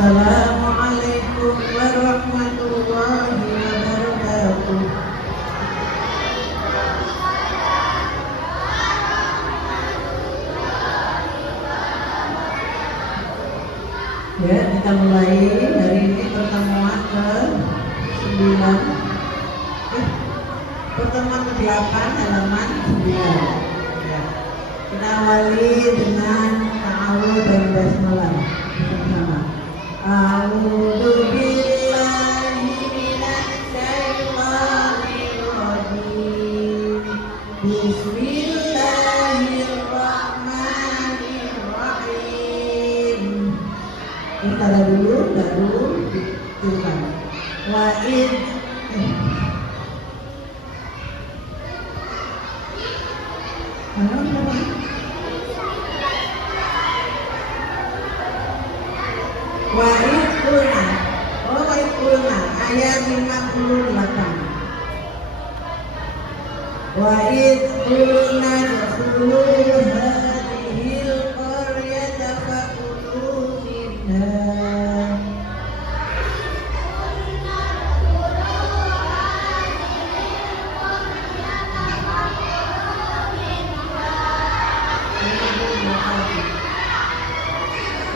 Assalamualaikum warahmatullahi wabarakatuh. Ya, kita mulai hari ini pertemuan ke-9, pertemuan ke-8 halaman 9. Ya. Kita awali dengan ta'awudz dan basmalah bersama. A'udzu billahi minasy syaithanir rajim. Bismillahirrahmanirrahim. Kita dulu baru dituliskan. Wa'id Wa'id kulna ayat 58. Wa'id kulna dkhulu hadhil qaryata fakulu minha.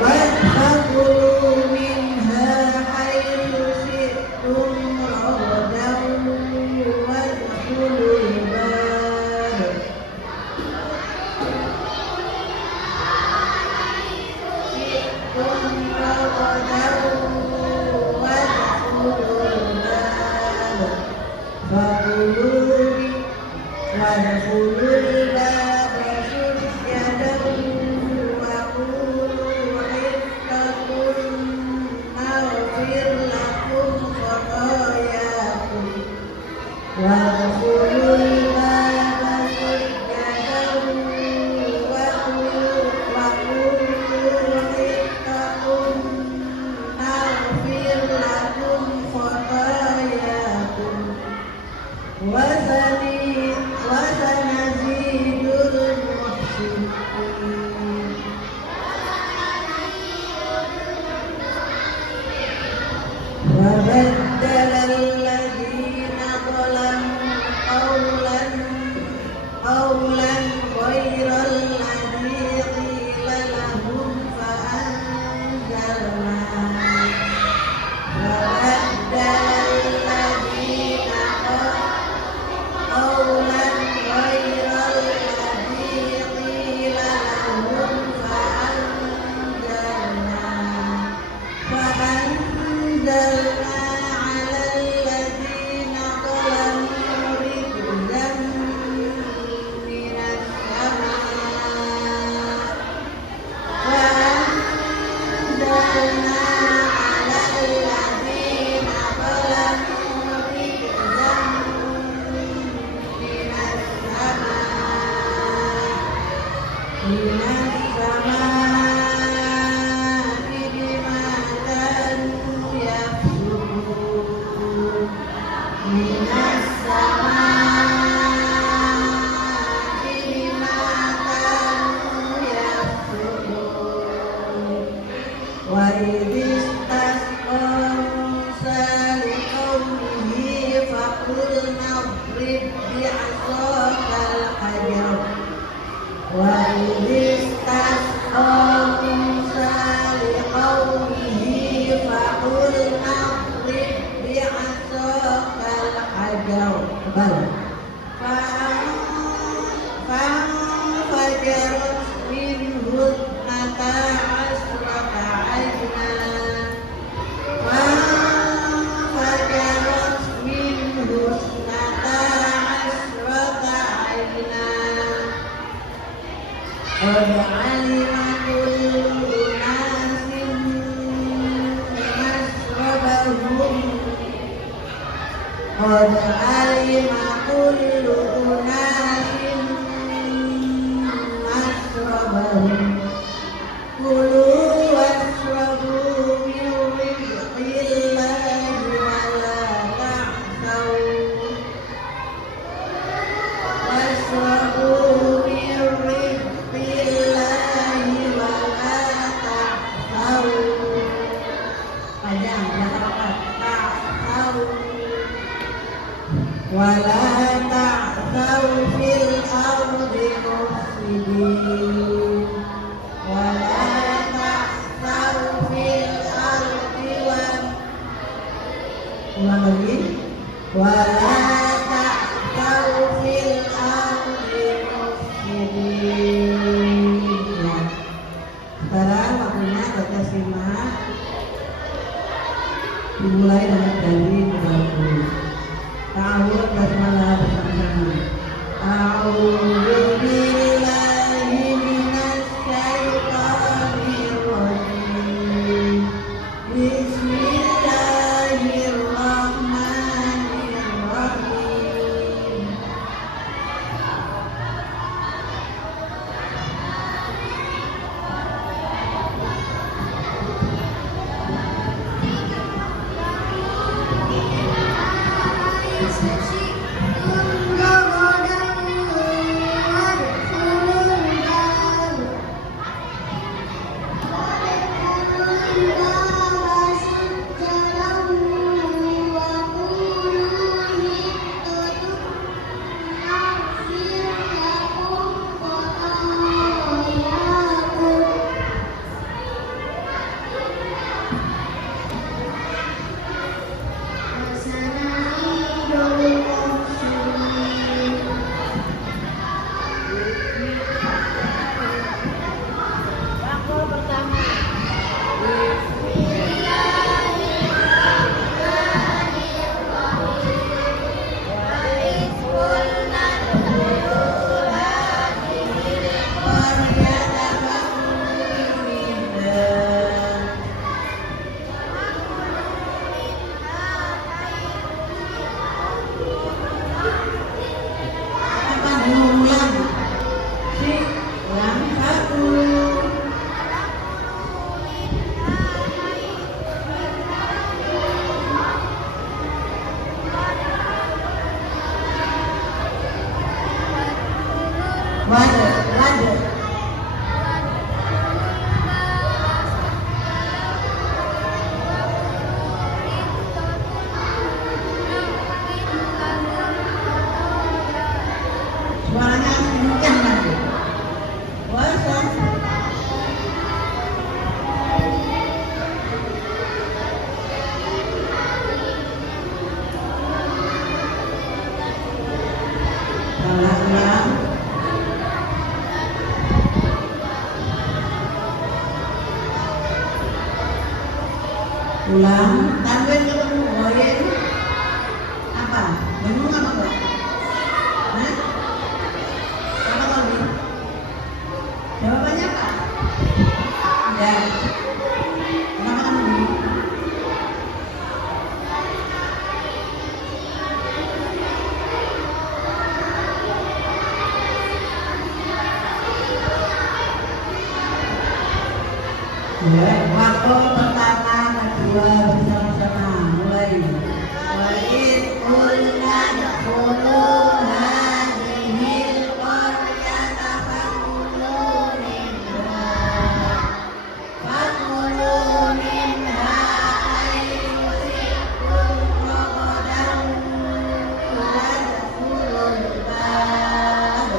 وَادْخُلُوا مِنْهَا حَيْثُ شِئْتُمْ رَغَدًا وَادْخُلُوا الْبَابَ وَبَدَّلَ الَّذِينَ ظَلَمُوا قَوْلًا غَيْرَ الَّذِي قِيلَ لَهُمْ فَأَنزَلْنَا عَلَى الَّذِينَ ظَلَمُوا رِجْزًا مِّنَ السَّمَاءِ وَأَنزَلْنَا عَلَى الَّذِينَ ظَلَمُوا رِجْزًا مِّنَ السَّمَاءِ وَإِذِ اسْتَسْقَىٰ مُوسَىٰ لِقَوْمِهِ فَقُلْنَا اضْرِب بِّعَصَاكَ الْحَجَرَ وَإِذِ اسْتَسْقَىٰ مُوسَىٰ لِقَوْمِهِ فَقُلْنَا اضْرِب بِّعَصَاكَ الْحَجَرَ فَانفَجَرَتْ مِنْهُ اثْنَتَا عَشْرَةَ عَيْنًا قَدْ عَلِمَ كُلُّ أُنَاسٍ مَّشْرَبَهُمْ كُلُوا وَاشْرَبُوا مِن رِّزْقِ اللَّهِ وَلَا تَعْثَوْا wala ta'thaw fil ardi mufsidin wala ta'thaw fil ardi ulang lagi wala ta'thaw fil ardi mufsidin. Ya. Sekarang waktunya baca simak dimulai dengan dari 20. Ta'awud basmalah bersama-sama. A'udzu billahi minasy syaithanir rajim. Bismillahirrahmanirrahim. Suaranya kencang nanti. Puasa. Ulang. Ulang. Tanwin ketemu goyen. Apa? Bingung apa kok? Hah? Apa tadi? Jawabannya apa? Ya. Kenapa kamu bingung? Ya, waktu pertama, kedua bersama-sama mulai. Wa id qulna dkhulu hadhil qaryata fakulu minha haythu syi'tum ragadan wadkhulul bab.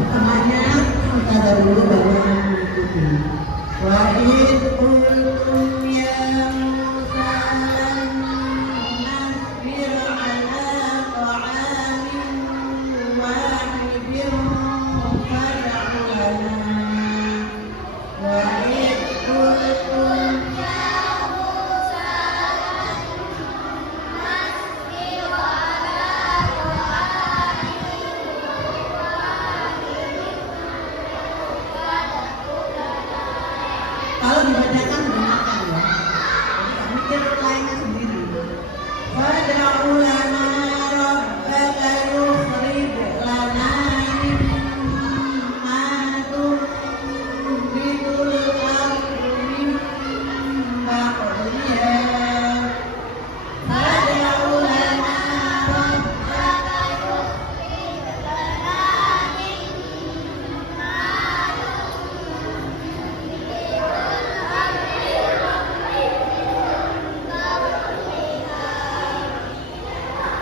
setengahnya kita dahulu baru mengikuti. Wa id qultum ya Musa lan nasbir ala ta'amin wahidin fad'u lana. Wa id qultum kalau dibacakan gunakan ya. Jadi tak mikir lainnya sendiri. Fad'u lana rabbaka yukhrij lana mimma tunbitul ardu min baqliha. Fad'u lana rabbaka yukhrij lana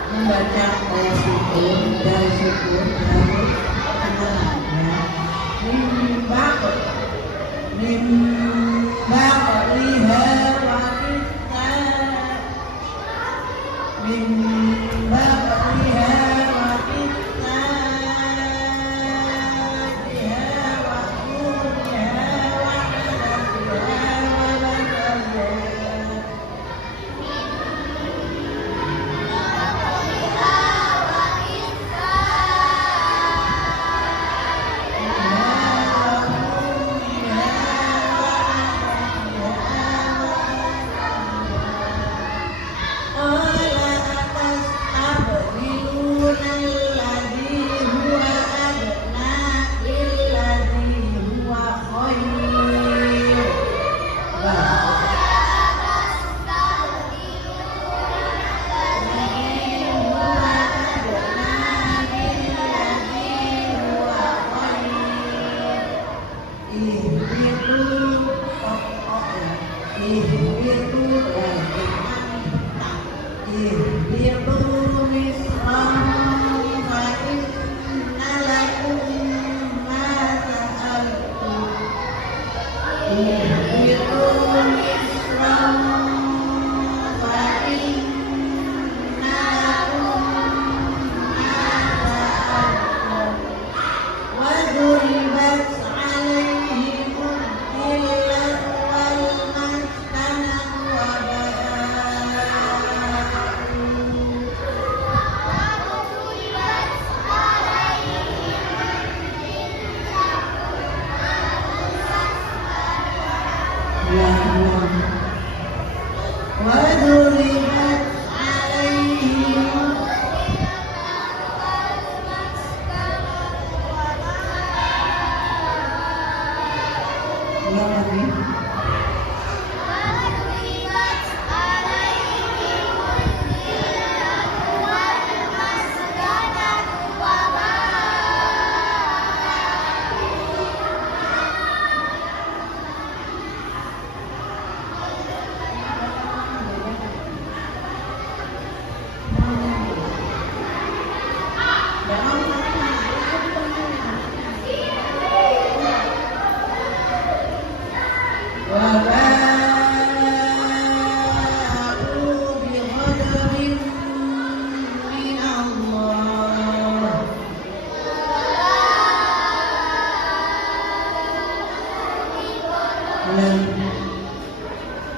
membaca ayat sukun dari sukun lalu penengahnya mimba liha wa kita mimba liha wa kita biha wa kuliha wa adatiha wa bakaliha.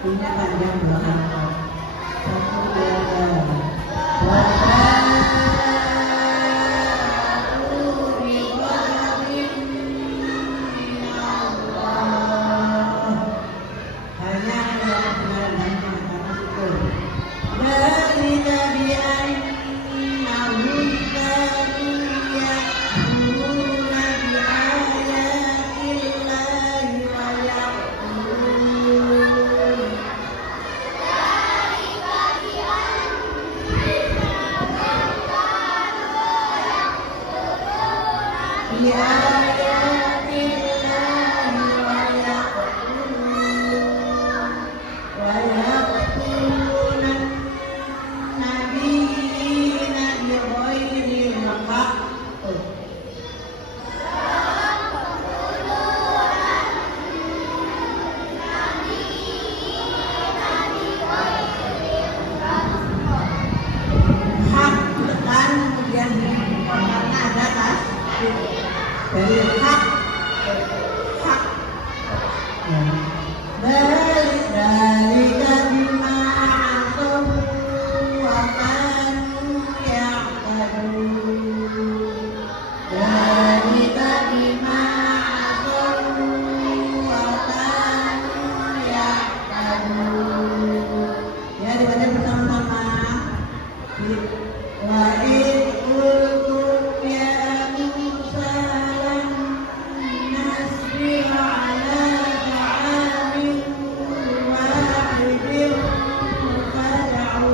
Punya panjang belakang. Satu dari hak hak dari bima asabu wa kanu ya'tadun dari bima asabu wa kanu ya'tadun. Ya, dibaca bersama-sama. Wa id qultum ya Musa lan nasbira ala ta'amin wahidin fad'u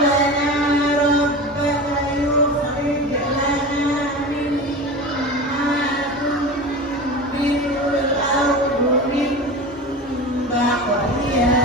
lana rabbaka yukhrij lana mimma tunbitul ardu min baqliha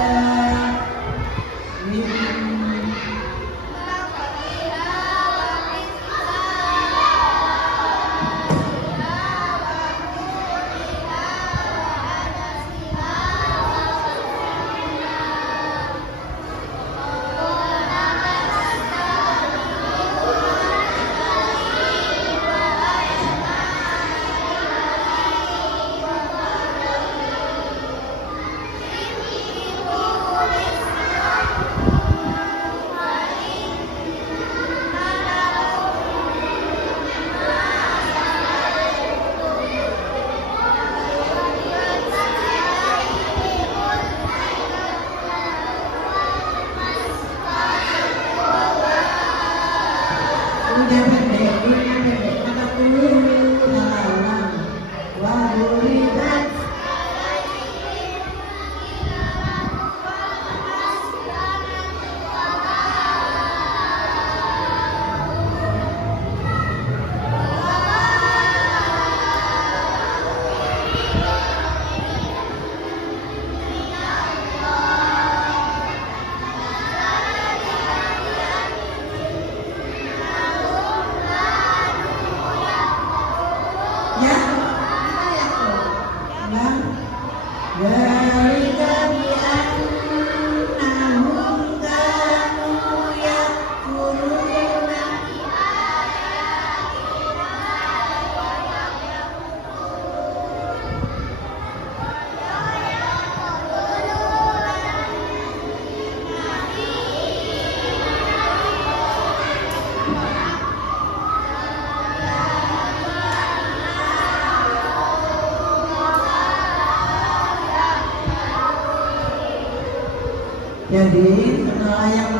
Jadi setelah yang